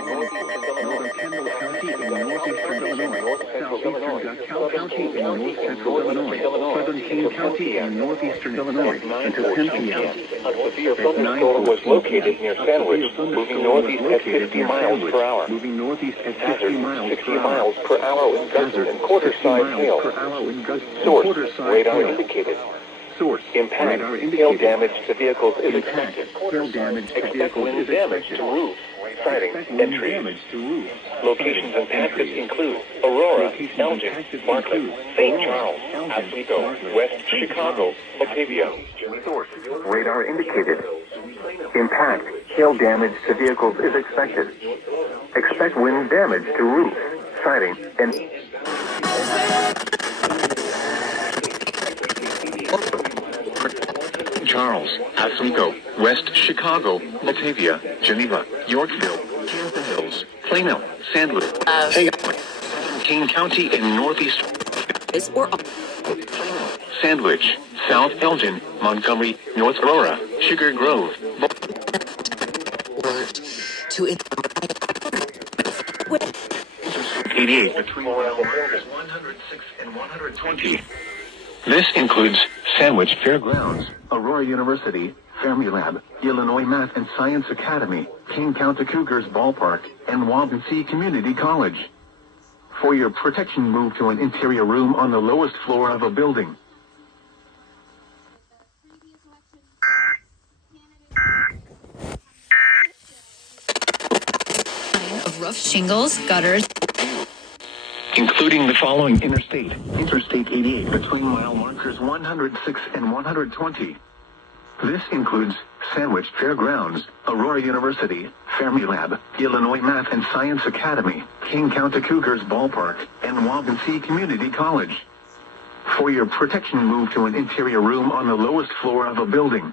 Northern Kendall County in northeastern Illinois, southeastern Gotchow County in north central Illinois, southern Kane County in northeastern Illinois until 10 p.m. A severe thunderstorm was located near Sandwich, moving northeast at 50 miles per hour. Moving northeast at 50 Hazard, miles 60 per hour. miles per hour with gusts and quarter-size hail. Source, radar indicated. Source, Impact, radar hail indicated. damage to vehicles is Impact, expected. hail damage to Expect vehicles wind is damage expected. to roofs, siding, Expect and wind trees. damage to roofs. Locations and packets include Aurora, Elgin, Bartlett, St. Charles, Oswego, West Chicago, Batavia. Source, radar indicated. Impact, hail damage to vehicles is expected. Expect wind damage to roofs, siding, and Charles, Oswego, West Chicago, Batavia, Geneva, Yorkville, Hampton Hills, Plano, Sandwich, Kane County in northeast Sandwich, South Elgin, Montgomery, North Aurora, Sugar Grove, 88 between mile markers 106 and 120. This includes Sandwich Fairgrounds, Aurora University, Fermilab, Illinois Math and Science Academy, Kane County Cougars Ballpark, and Waubonsee Community College. For your protection, move to an interior room on the lowest floor of a building. Of rough shingles, gutters, Including the following Interstate 88 between mile markers 106 and 120. This includes Sandwich Fairgrounds, Aurora University, Fermilab, Illinois Math and Science Academy, Kane County Cougars Ballpark, and Waubonsee Community College. For your protection, move to an interior room on the lowest floor of a building.